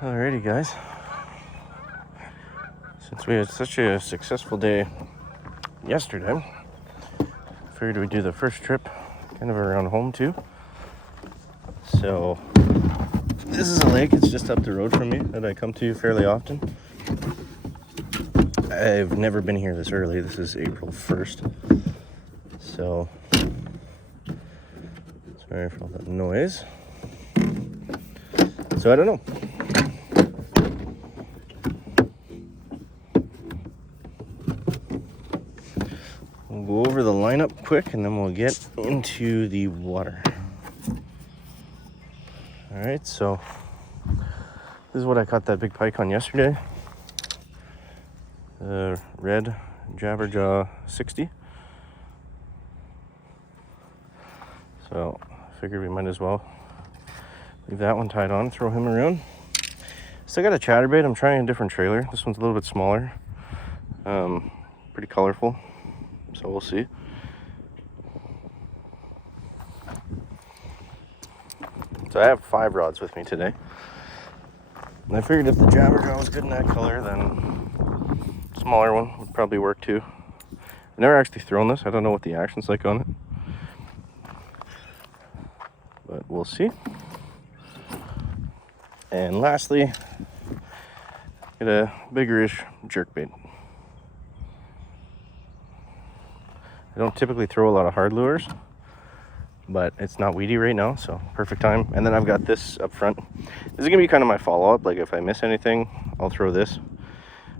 Alrighty, guys. Since we had such a successful day yesterday, I figured we'd do the first trip kind of around home too. So this is a lake. It's just up the road from me that I come to fairly often. I've never been here this early. This is April 1st. So sorry for all that noise. So I don't know. We'll go over the lineup quick and then we'll get into the water. All right, so this is what I caught that big pike on yesterday. The red jabberjaw 60. So I figured we might as well leave that one tied on, throw him around. Still got a chatterbait. I'm trying a different trailer. This one's a little bit smaller, pretty colorful. So we'll see. So I have 5 rods with me today. And I figured if the jabberjaw was good in that color, then smaller one would probably work too. I've never actually thrown this. I don't know what the action's like on it. But we'll see. And lastly, get a bigger-ish jerkbait. I don't typically throw a lot of hard lures, but it's not weedy right now, so perfect time. And then I've got this up front. This is gonna be kind of my follow-up. Like if I miss anything, I'll throw this.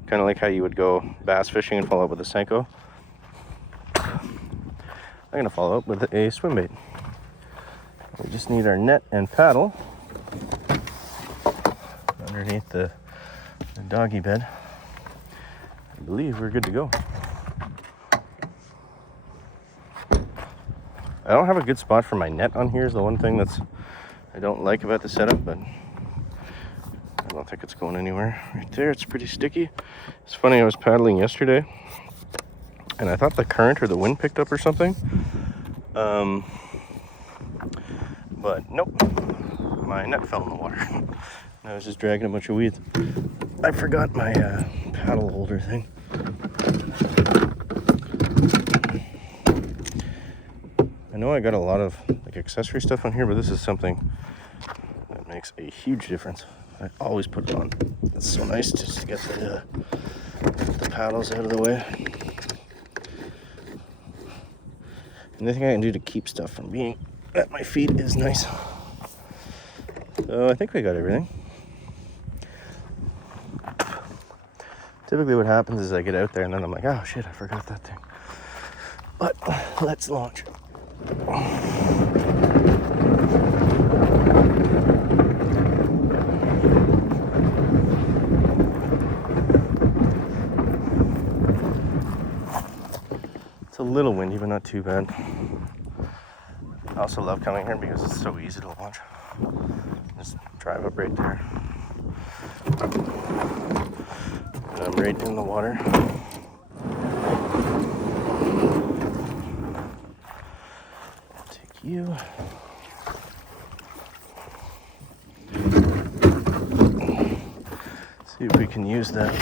Kind of like how you would go bass fishing and follow up with a Senko. I'm gonna follow up with a swim bait. We just need our net and paddle underneath the doggy bed. I believe we're good to go. I don't have a good spot for my net on here is the one thing I don't like about the setup, but I don't think it's going anywhere. Right there, it's pretty sticky. It's funny, I was paddling yesterday and I thought the current or the wind picked up or something. But nope, my net fell in the water. I was just dragging a bunch of weeds. I forgot my paddle holder thing. I know I got a lot of like accessory stuff on here, but this is something that makes a huge difference. I always put it on. It's so nice just to get the paddles out of the way. Anything I can do to keep stuff from being at my feet is nice. So I think we got everything. Typically what happens is I get out there and then I'm like, oh shit, I forgot that thing. But let's launch. It's a little windy, but not too bad. I also love coming here because it's so easy to launch. Just drive up right there. And I'm right in the water. Take you. See if we can use that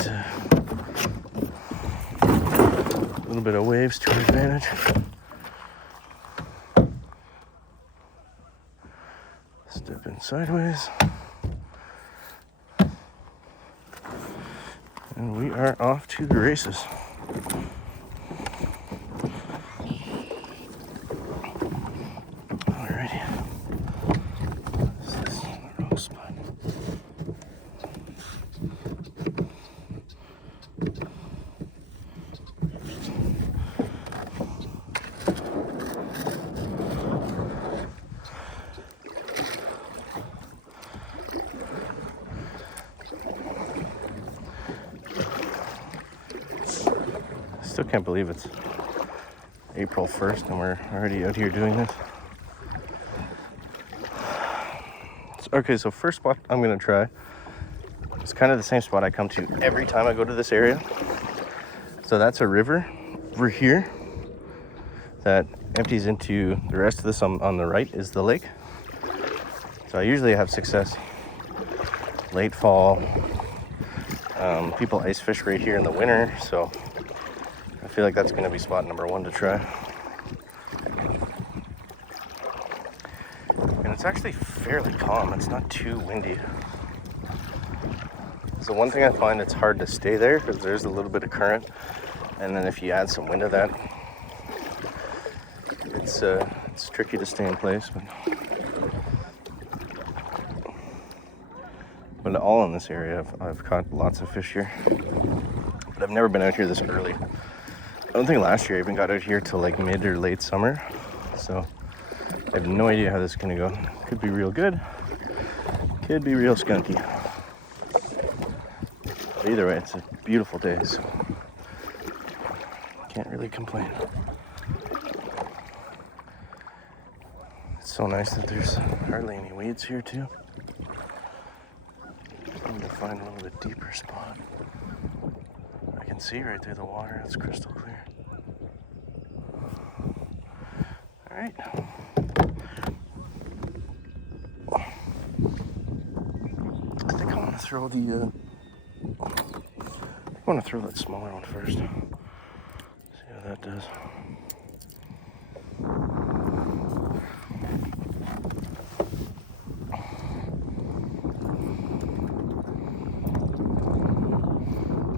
little bit of waves to our advantage. Step in sideways. And we are off to the races. Alrighty. This is the wrong spot. Still can't believe it's April 1st and we're already out here doing this. Okay, so first spot I'm gonna try. It's kind of the same spot I come to every time I go to this area. So that's a river over here that empties into the rest of this. On the right is the lake. So I usually have success late fall. People ice fish right here in the winter, so I feel like that's going to be spot number one to try. And it's actually fairly calm. It's not too windy. So one thing I find, it's hard to stay there because there's a little bit of current, and then if you add some wind to that, it's tricky to stay in place. But all in this area, I've caught lots of fish here. But I've never been out here this early. I don't think last year I even got out here till like mid or late summer. So I have no idea how this is gonna go. Could be real good, could be real skunky. But either way, it's a beautiful day, so can't really complain. It's so nice that there's hardly any weeds here too. I'm gonna find a little bit deeper spot. I can see right through the water, it's crystal clear. All right. I think I want to throw that smaller one first. See how that does.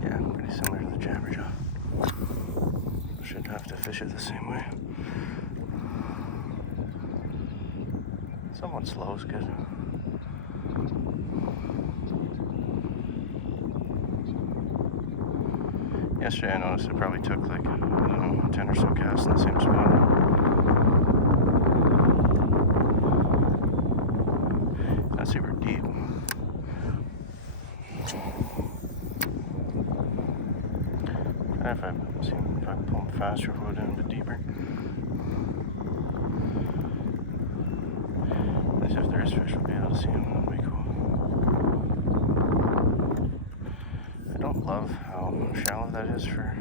Yeah, pretty similar to the jabberjaw. Should have to fish it the same way. Somewhat slow is good. Yesterday I noticed it probably took like, I don't know, 10 or so casts in the same spot. Not super deep. If I pull them faster, we'll go down a bit deeper. At least if there is fish, we'll be able to see them. That'll be cool. I don't love how shallow that is for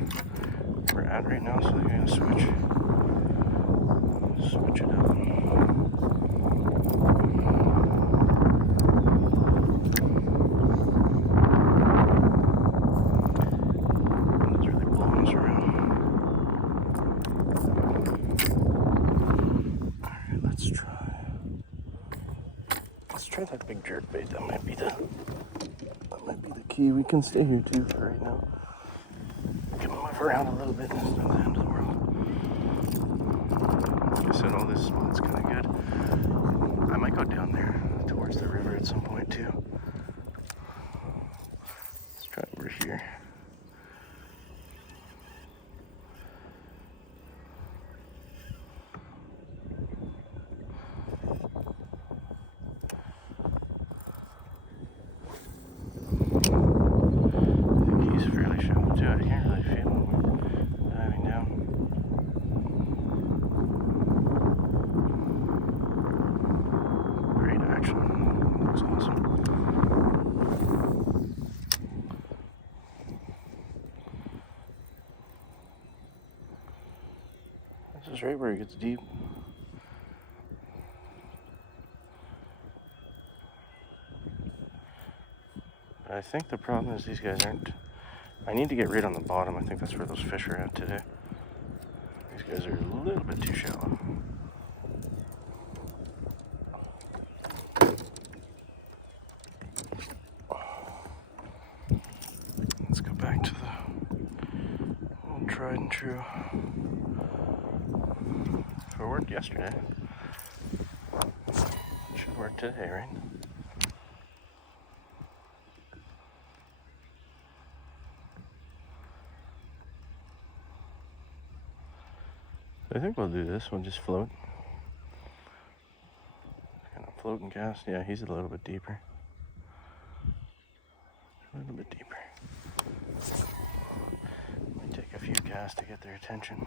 where we're at right now, so they're gonna switch it up. It's really blowing us around. Alright, let's try that big jerk bait. That might be the key. We can stay here too for right now. Can move around a little bit. It's not the end of the world. Like I said, all this spot's kind of good. I might go down there towards the river at some point too. Let's try over here. I can't really feel him diving down. Great action. Looks awesome. This is right where it gets deep. I think the problem is these guys aren't. I need to get rid on the bottom. I think that's where those fish are at today. These guys are a little bit too shallow. Let's go back to the old tried and true. So it worked yesterday. It should work today, right? I think we'll do this. We'll just float. Kind of float and cast. Yeah, he's a little bit deeper. A little bit deeper. Might take a few casts to get their attention.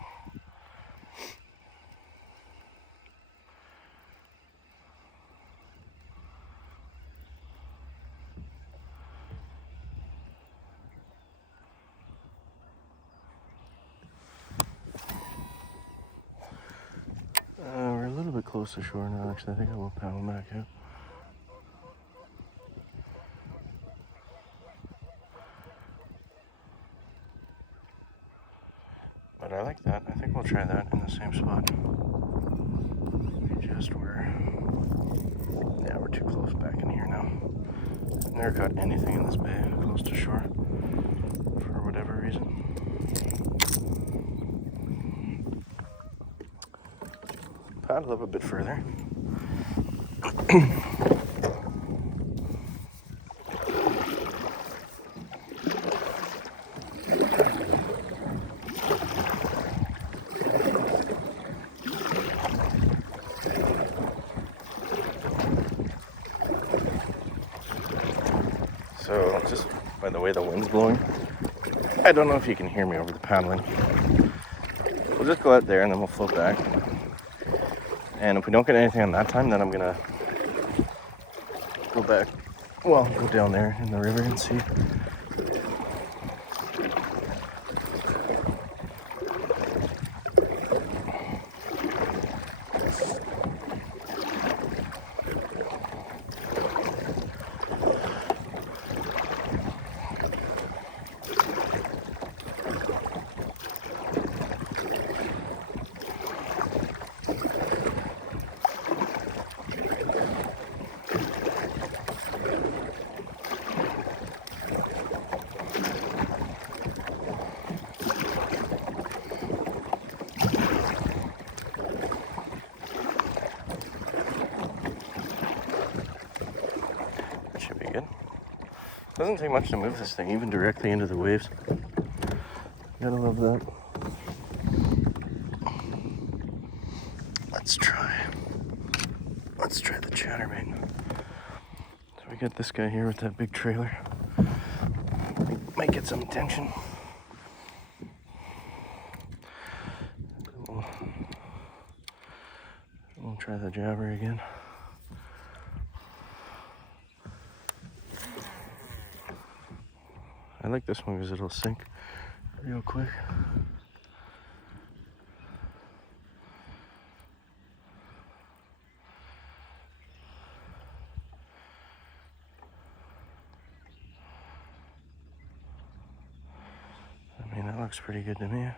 We're a little bit close to shore now, actually. I think I will paddle back out. But I like that. I think we'll try that in the same spot. We just were. Yeah, we're too close back in here now. I've never caught anything in this bay close to shore for whatever reason. Paddle up a bit further. So just by the way the wind's blowing, I don't know if you can hear me over the paddling. We'll just go out there and then we'll float back. And if we don't get anything on that time, then I'm gonna go back, well, go down there in the river and see. Should be good. Doesn't take much to move this thing, even directly into the waves. Gotta love that. Let's try the chatterbait. So we got this guy here with that big trailer. Might get some attention. We'll try the jabber again. I like this one because it'll sink real quick. I mean, that looks pretty good to me.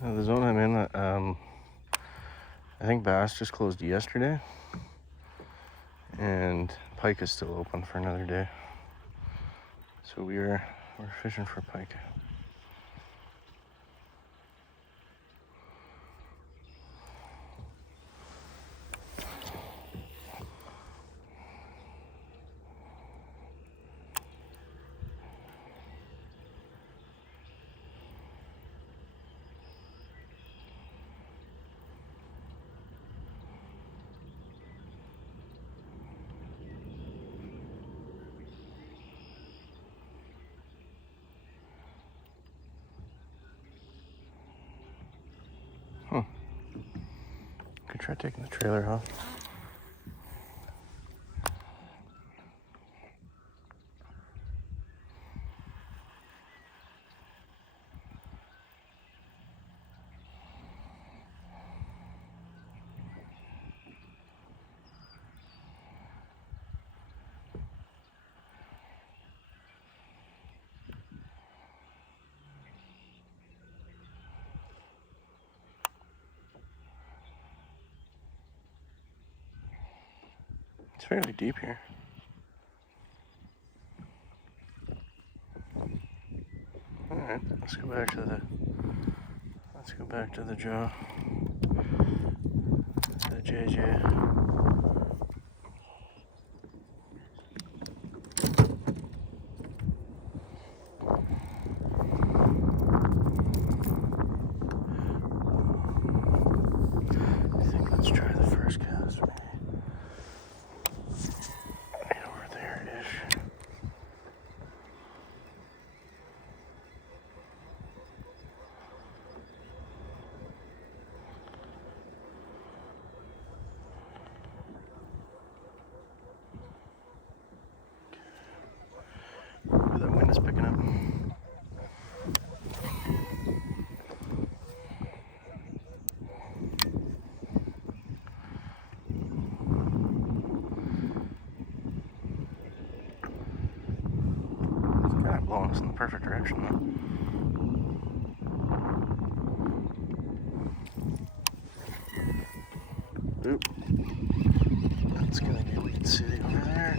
The zone I'm in, I think bass just closed yesterday, and pike is still open for another day. So we're fishing for pike. Could try taking the trailer off. It's fairly deep here. All right, let's go back to the jaw. The JJ. I think let's try the first cast maybe. Right over there-ish. perfect direction though. Oop. That's gonna be Weed City over there.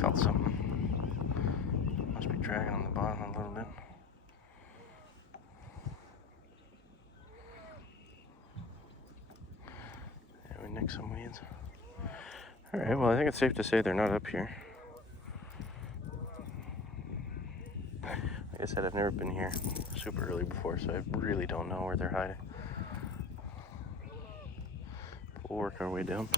Felt something. Must be dragging on the bottom a little bit. Yeah, we nicked some weeds. Alright, well I think it's safe to say they're not up here. Like I said, I've never been here super early before, so I really don't know where they're hiding. We'll work our way down.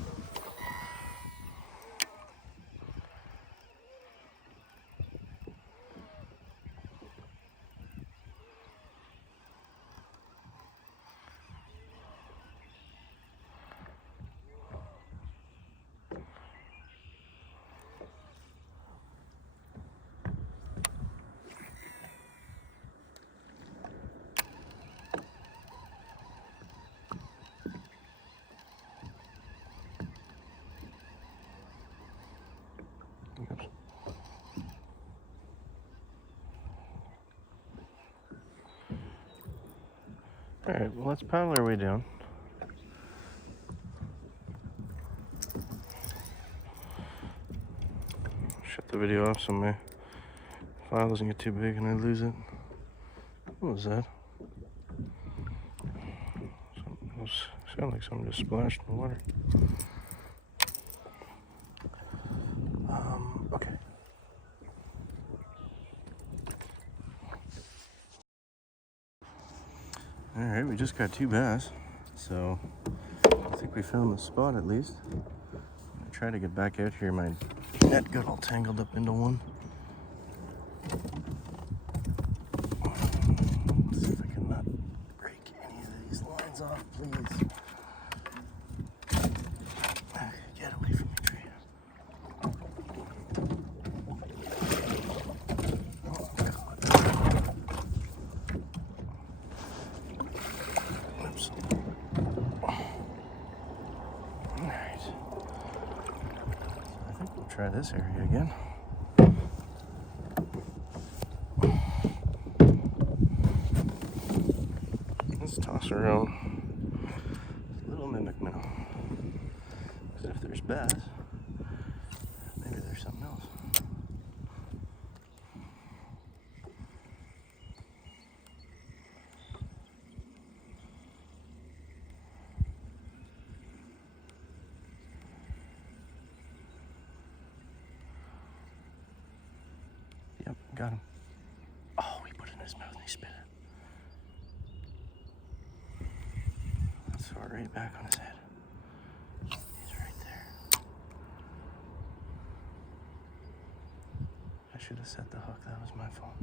Oops. Alright, well let's paddle our way down. Shut the video off so my file doesn't get too big and I lose it. What was that? It sounded like something just splashed in the water. Okay. Alright, we just got 2 bass, so I think we found the spot at least. I'm gonna try to get back out here. My net got all tangled up into one. Let's see if I can not break any of these lines off, please. Okay, get away from me, tree. Oh, God. Oops. Alright. I think we'll try this area again. Let's toss around this little mimic minnow. Because if there's bass, maybe there's something else. Yep, got him. Oh, he put it in his mouth and he spit it. Let's throw it right back on his head. He's right there. I should have set the hook. That was my fault.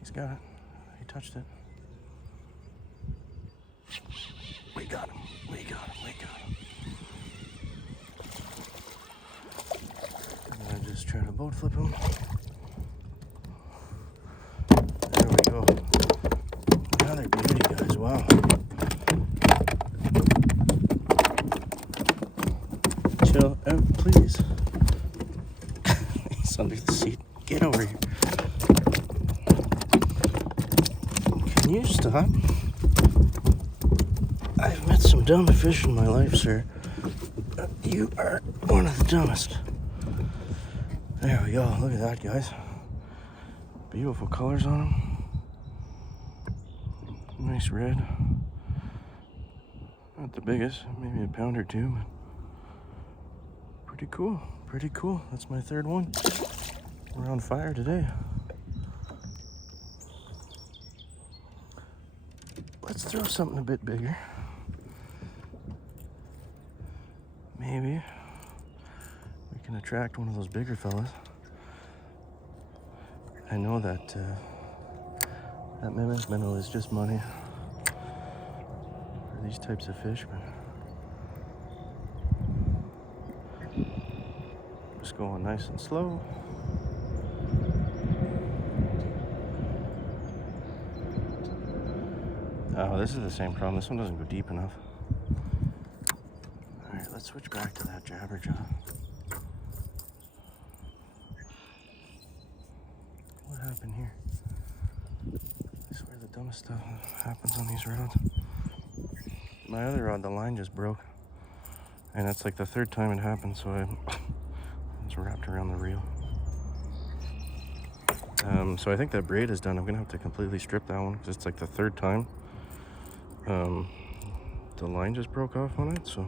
He's got it. He touched it. We got him. We got him. We got him. I'm gonna just try to boat flip him. There we go. Another beauty, guys. Wow. Chill out, please. He's under the seat. Get over here. Can you stop? I've met some dumb fish in my life, sir. You are one of the dumbest. There we go. Look at that, guys. Beautiful colors on them. Nice red. Not the biggest, maybe a pound or 2, but pretty cool. Pretty cool. That's my 3rd one. We're on fire today. Let's throw something a bit bigger. Maybe we can attract one of those bigger fellas. I know that that mammoth minnow is just money for these types of fish, but just going nice and slow. Oh, this is the same problem. This one doesn't go deep enough. Alright, let's switch back to that jabberjaw. What happened here? I swear the dumbest stuff happens on these rods. My other rod, the line just broke. And that's like the third time it happened, so I was wrapped around the reel. So I think that braid is done. I'm gonna have to completely strip that one because it's like the third time. The line just broke off on it, so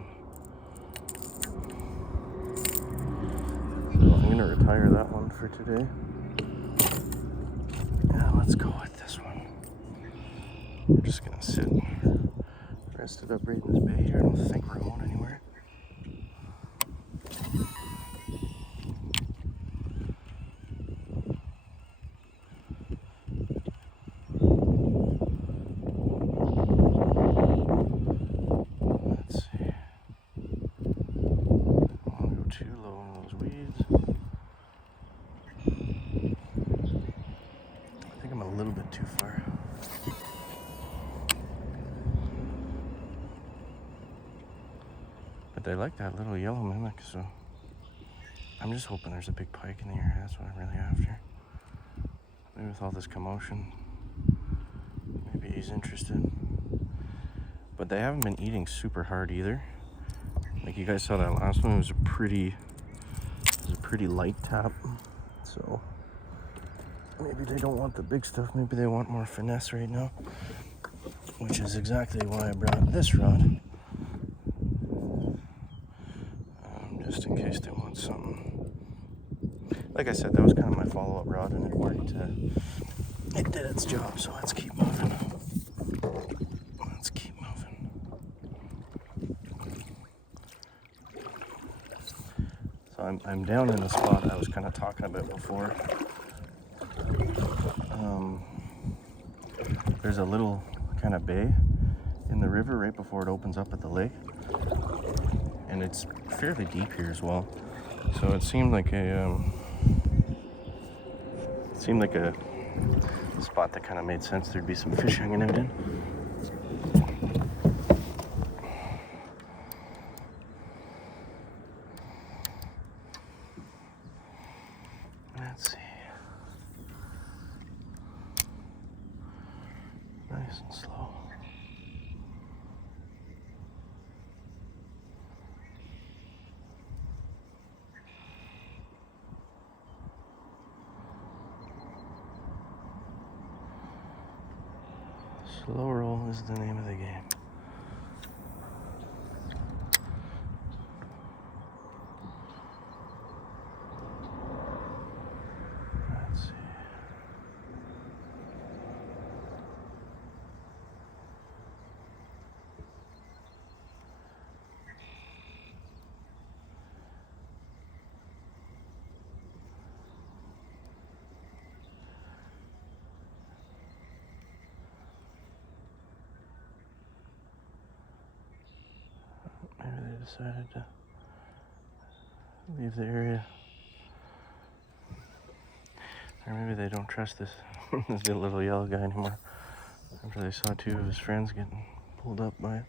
I'm gonna retire that one for today. Yeah, let's go with this one. We're just gonna sit and rest it up right in this bay here. I don't think we're going anywhere. Too far. But they like that little yellow mimic, so I'm just hoping there's a big pike in the area. That's what I'm really after. Maybe with all this commotion, maybe he's interested. But they haven't been eating super hard either. Like you guys saw that last one, it was a pretty light tap. So maybe they don't want the big stuff, maybe they want more finesse right now, which is exactly why I brought this rod, just in case they want something. Like I said, that was kind of my follow-up rod and it worked. It did its job, so let's keep moving. Let's keep moving. So I'm down in the spot I was kind of talking about before. There's a little kind of bay in the river right before it opens up at the lake, and it's fairly deep here as well. So it seemed like a spot that kind of made sense. There'd be some fish hanging out in. Let's see. Nice and slow. Slow roll is the name of the game. Let's see. Maybe they decided to leave the area. Or maybe they don't trust this little yellow guy anymore after they saw two of his friends getting pulled up by it.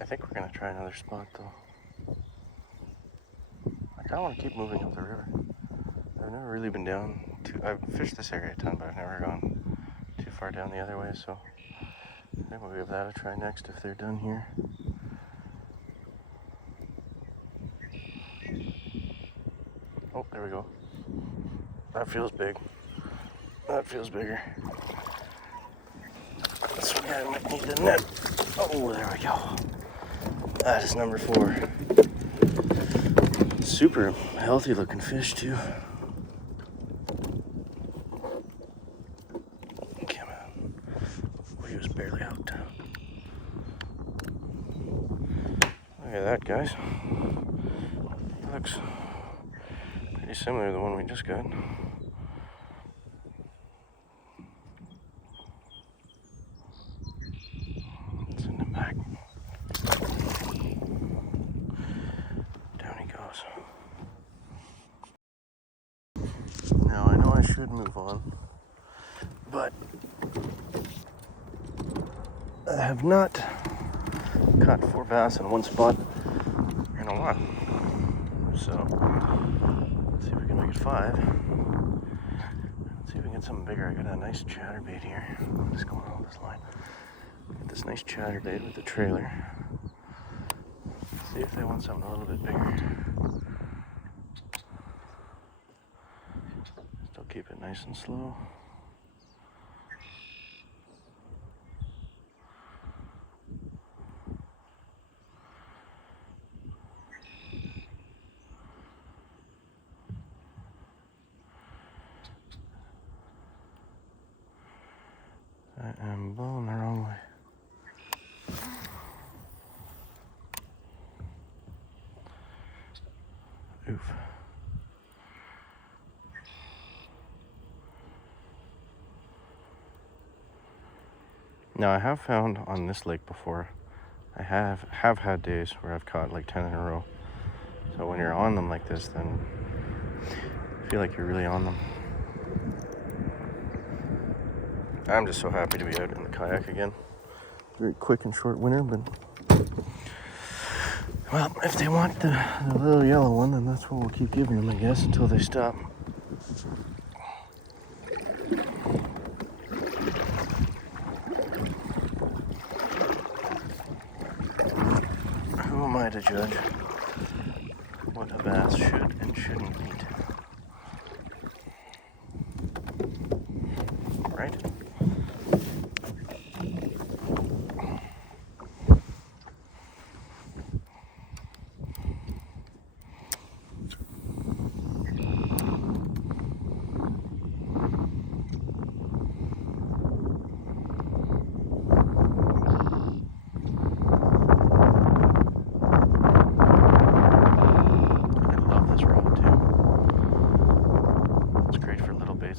I think we're gonna try another spot though. I kinda wanna keep moving up the river. I've never really been down I've fished this area a ton, but I've never gone too far down the other way, so I think we'll give that a try next if they're done here. Oh, there we go. That feels big. That feels bigger. Yeah, I might need the net. Oh, there we go. That is number 4. Super healthy looking fish too. Come on. He was barely out. Look at that, guys. It looks pretty similar to the one we just got. It's in the back. Down he goes. Now I know I should move on, but I have not caught 4 bass in one spot in a while. So let's see if we can make it 5. Let's see if we can get something bigger. I got a nice chatterbait here. What's going on with this line? Got this nice chatterbait with the trailer. Let's see if they want something a little bit bigger. Still keep it nice and slow. I am blowing the wrong way. Oof. Now I have found on this lake before, I have had days where I've caught like 10 in a row. So when you're on them like this, then I feel like you're really on them. I'm just so happy to be out in the kayak again. Very quick and short winter, but well, if they want the little yellow one, then that's what we'll keep giving them, I guess, until they stop. Who am I to judge what a bass should and shouldn't eat? Right?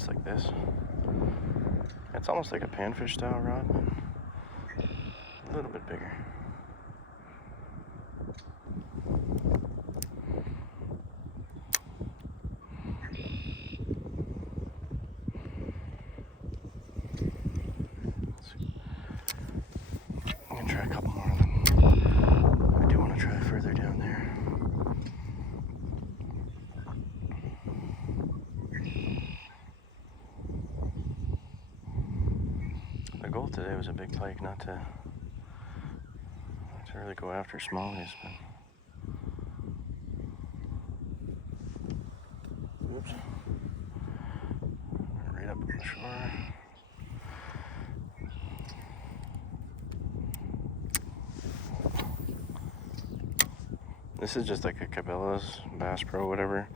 Like this. It's almost like a panfish style rod, but a little bit bigger. I'm gonna try a couple more of them. I do want to try further down there. The goal today was a big pike, not to really go after smallies, but oops, right up on the shore. This is just like a Cabela's Bass Pro, whatever.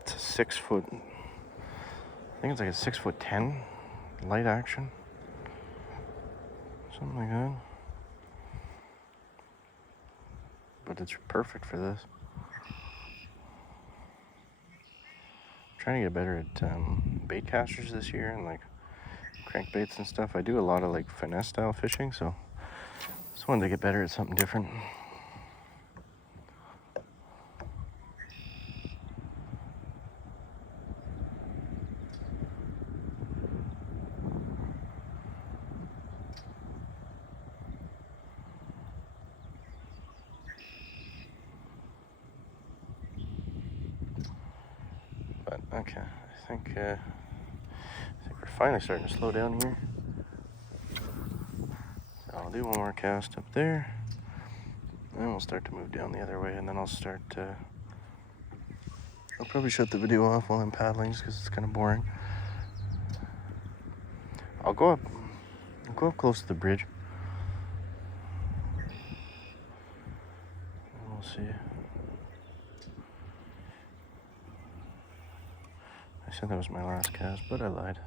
It's a 6 foot. I think it's like a 6'10" light action, something like that. But it's perfect for this. I'm trying to get better at bait casters this year and like crankbaits and stuff. I do a lot of like finesse style fishing, so just wanted to get better at something different. But okay, I think we're finally starting to slow down here. So I'll do one more cast up there, and then we'll start to move down the other way, and then I'll start I'll probably shut the video off while I'm paddling just because it's kind of boring. I'll go up Go up close to the bridge. We'll see. I said that was my last cast, but I lied.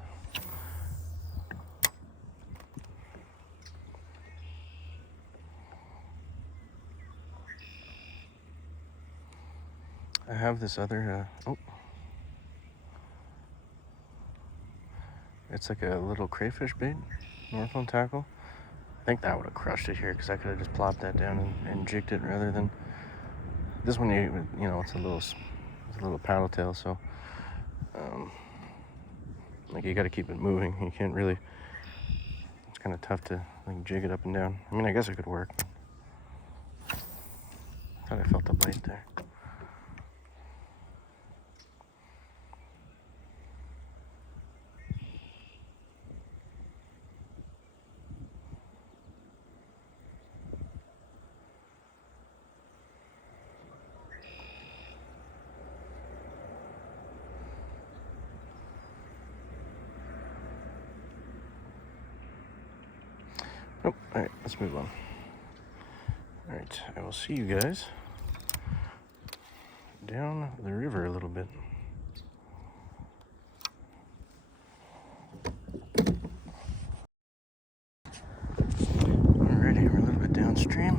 I have this other, it's like a little crayfish bait, Northland tackle. I think that would have crushed it here because I could have just plopped that down and jigged it rather than this one. You know, it's a little paddle tail, so like you got to keep it moving. You can't really. It's kind of tough to like jig it up and down. I mean, I guess it could work. I thought I felt the bite there. Nope. All right, let's move on. All right, I will see you guys down the river a little bit. Alrighty, we're a little bit downstream.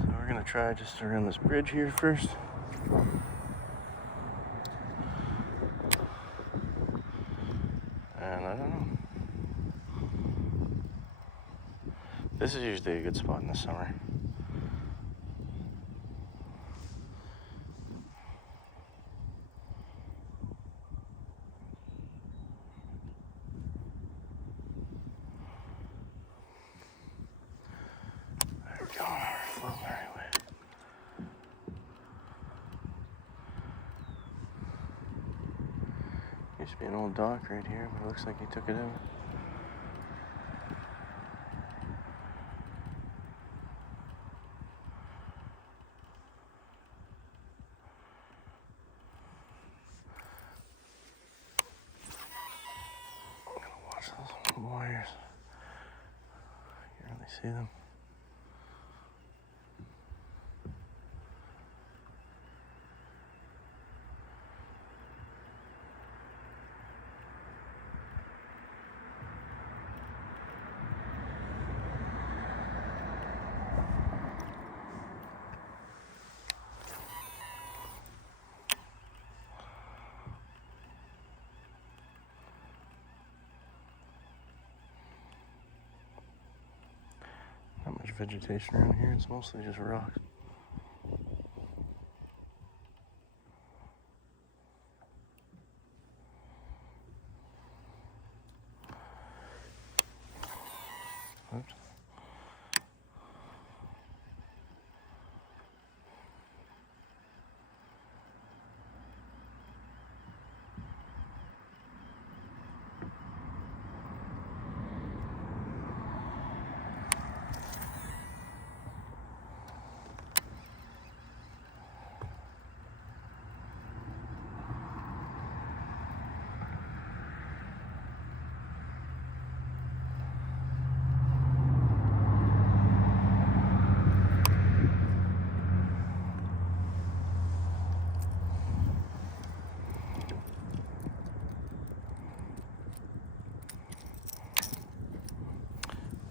So we're gonna try just around this bridge here first. And I don't know. This is usually a good spot in the summer. There we go. We're floating the right way. Used to be an old dock right here, but it looks like he took it out. Those wires. You can't really see them. Not much vegetation around here, it's mostly just rocks. Oops.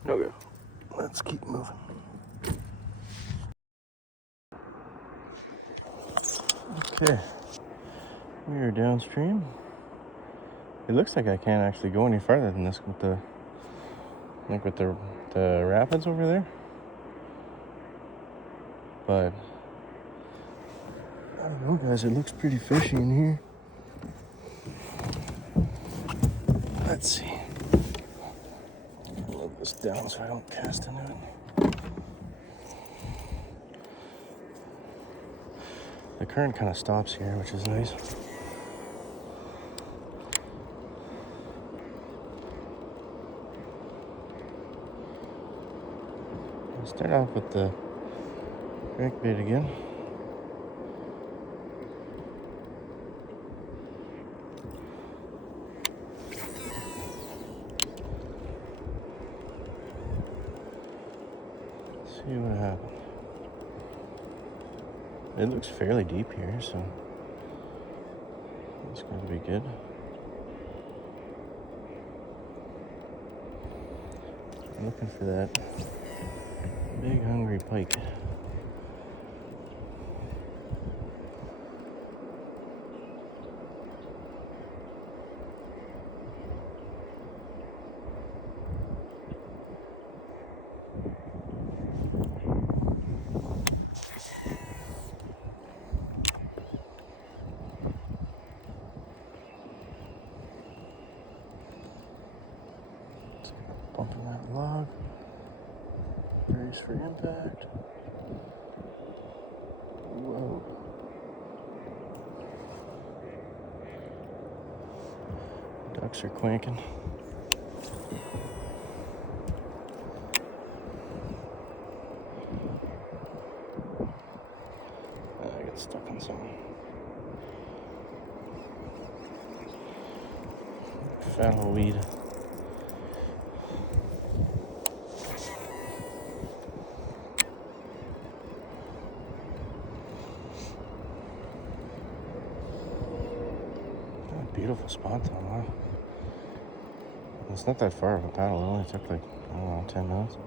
Okay, let's keep moving. Okay, we are downstream. It looks like I can't actually go any farther than this with the rapids over there. But I don't know, guys. It looks pretty fishy in here. Let's see. I'll let this down so I don't cast into it. The current kind of stops here, which is nice. I'll start off with the crankbait again. See what happens. It looks fairly deep here, so it's going to be good. I'm looking for that big hungry pike. Bumping that log. Brace for impact. Whoa. Ducks are quaking. I got stuck on something. Foul weed. Beautiful spot though, wow. It's not that far of a paddle, it only took like, I don't know, 10 minutes.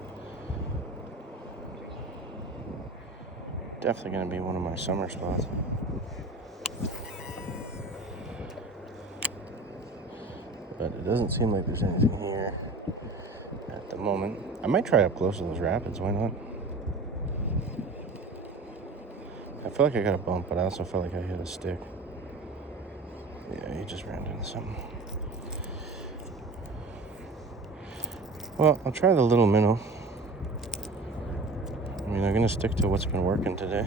Definitely gonna be one of my summer spots. But it doesn't seem like there's anything here at the moment. I might try up close to those rapids, why not? I feel like I got a bump, but I also feel like I hit a stick. Yeah, he just ran into something. Well, I'll try the little minnow. I mean, I'm gonna stick to what's been working today.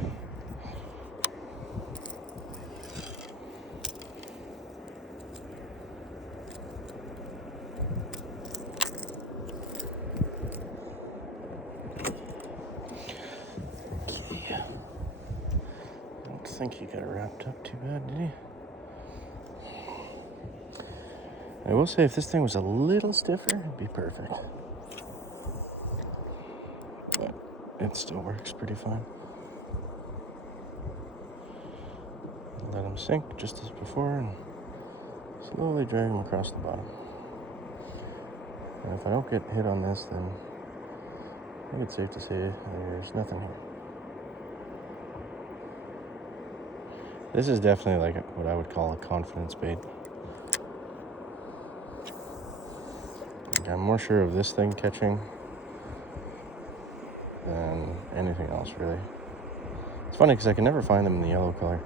Okay. I don't think he got wrapped up too bad, did he? I will say if this thing was a little stiffer, it'd be perfect. But it still works pretty fine. Let him sink just as before and slowly drag him across the bottom. And if I don't get hit on this, then I think it's safe to say there's nothing here. This is definitely like what I would call a confidence bait. I'm more sure of this thing catching than anything else, really. It's funny because I can never find them in the yellow color.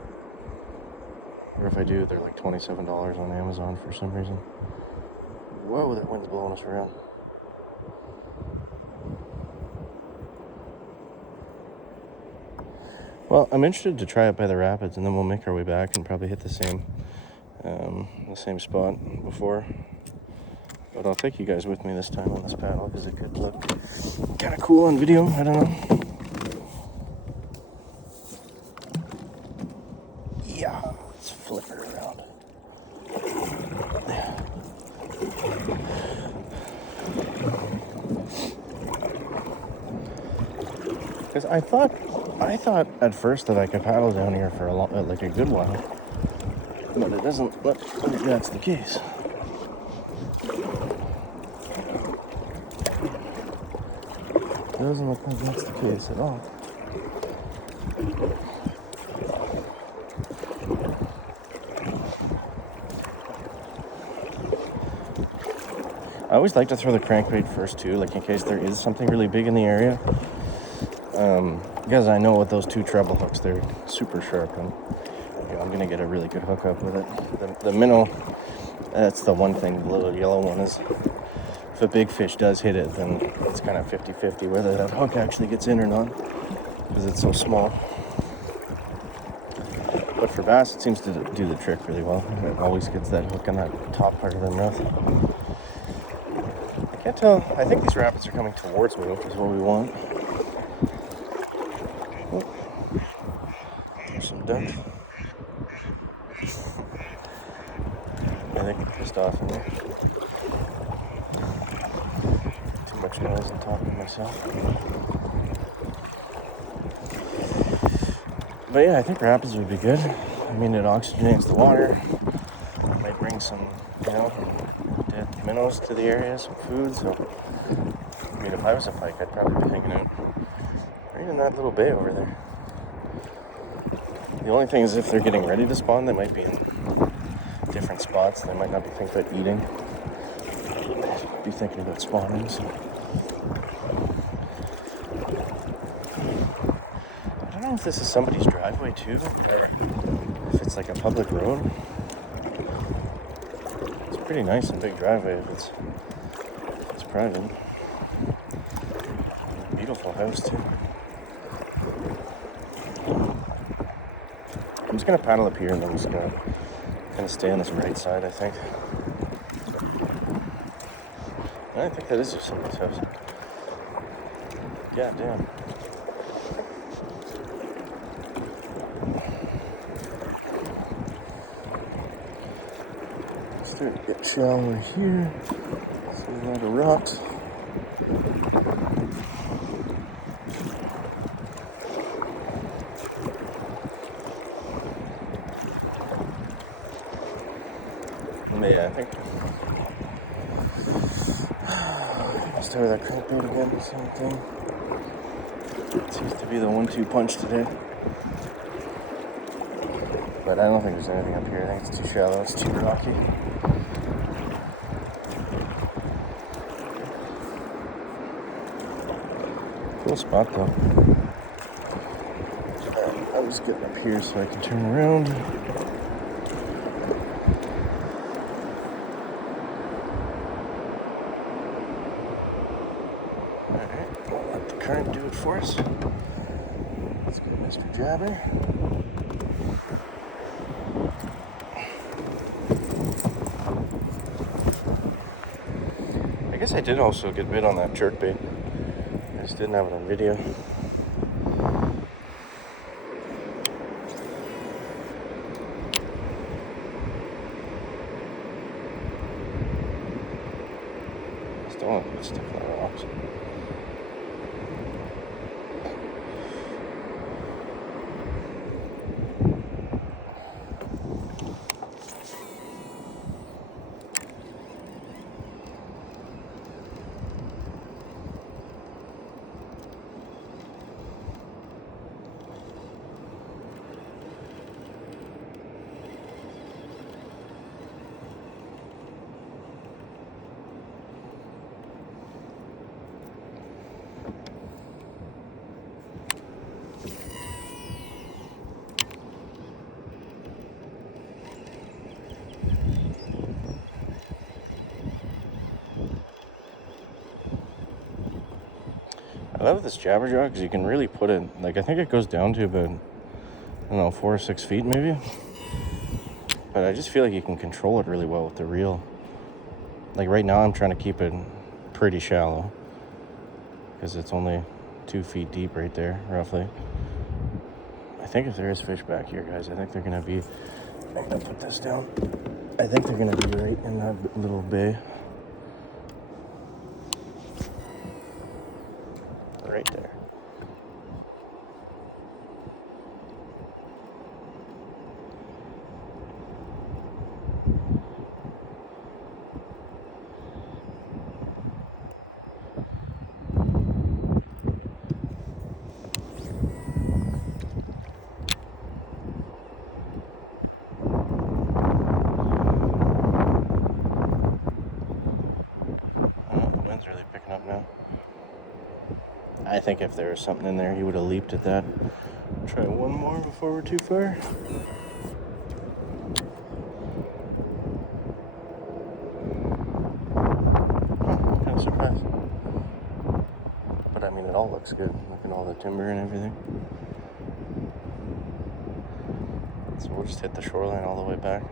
Or if I do, they're like $27 on Amazon for some reason. Whoa, that wind's blowing us around. Well, I'm interested to try it by the rapids, and then we'll make our way back and probably hit the same spot before. But I'll take you guys with me this time on this paddle because it could look kind of cool on video. I don't know. Yeah, let's flip it around. Because I thought at first that I could paddle down here for like a good while, but it doesn't look like that's the case. It doesn't look like that's the case at all. I always like to throw the crankbait first too, like in case there is something really big in the area. Because I know with those two treble hooks, they're super sharp, and I'm gonna get a really good hookup with it. The minnow, that's the one thing, the little yellow one is. If a big fish does hit it, then it's kind of 50-50 whether that hook actually gets in or not, because it's so small. But for bass, it seems to do the trick really well. It always gets that hook on that top part of their mouth. I can't tell. I think these rapids are coming towards me, which is what we want. Oh, there's some ducks. I think I'm pissed off in there. Too much noise and talking to myself. But yeah, I think rapids would be good. I mean, it oxygenates the water. It might bring some, dead minnows to the area, some food. So, I mean, if I was a pike, I'd probably be hanging out right in that little bay over there. The only thing is, if they're getting ready to spawn, they might be in different spots. They might not be thinking about eating. They might be thinking about spawning. So. I don't know if this is somebody's driveway too, or if it's like a public road. It's a pretty nice and big driveway if it's private. Beautiful house too. I'm just gonna paddle up here and then I'm just gonna kind of stay on this right side, I think. I think that is somebody's house. God damn. Start to get shallower here. See a lot of rocks. But yeah, I think let's try that crankbait again, same thing. It seems to be the 1-2 punch today. But I don't think there's anything up here. I think it's too shallow, it's too rocky. Cool spot though. I was getting up here so I can turn around. Alright, we'll let the current do it for us. Let's get Mr. Jabber. I guess I did also get bit on that jerkbait. I just didn't have it on video. Still want to put stuff on the rocks. I love this jabberjaw because you can really put it, like I think it goes down to about, I don't know, 4 or 6 feet maybe. But I just feel like you can control it really well with the reel. Like right now I'm trying to keep it pretty shallow because it's only 2 feet deep right there, roughly. I think if there is fish back here, guys, I think they're gonna be, I'm gonna put this down. I think they're gonna be right in that little bay. Right there. The wind's really picking up now. I think if there was something in there, he would have leaped at that. Try one more before we're too far. Oh, I'm kind of surprised. But I mean, it all looks good. Look at all the timber and everything. So we'll just hit the shoreline all the way back.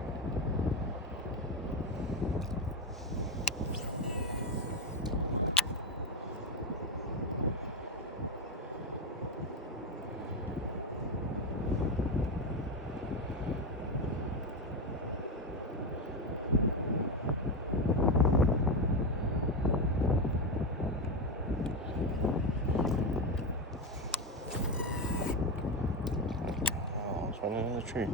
Find another tree.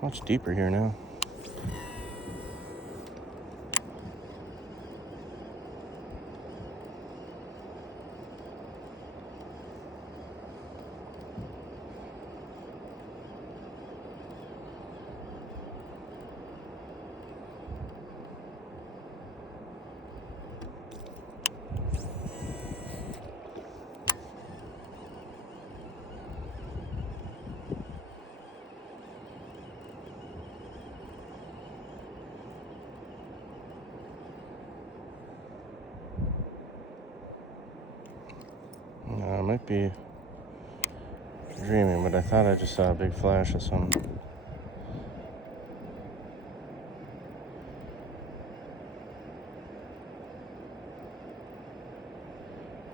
Much deeper here now. I might be dreaming, but I thought I just saw a big flash of something.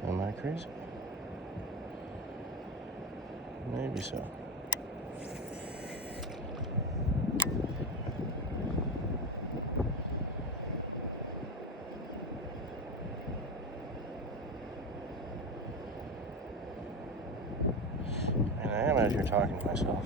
Am I crazy? Maybe so. And I am out here talking to myself.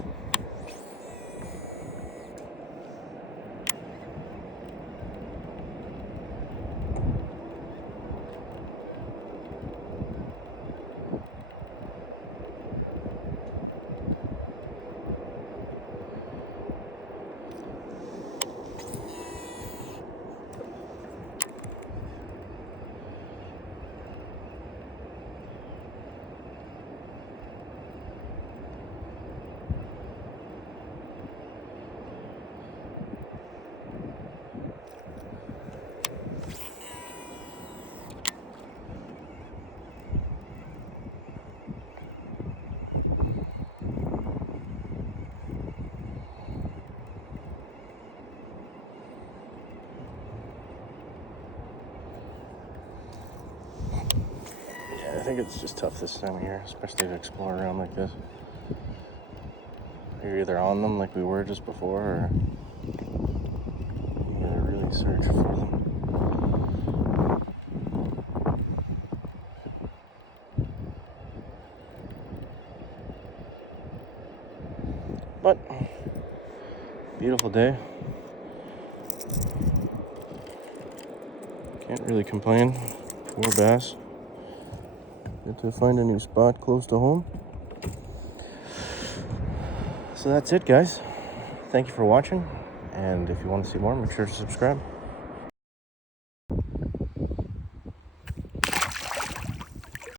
I think it's just tough this time of year, especially to explore around like this. You're either on them like we were just before, or you gotta really search for them. But, beautiful day. Can't really complain. 4 bass. Good to find a new spot close to home. So that's it, guys. Thank you for watching. And if you want to see more, make sure to subscribe.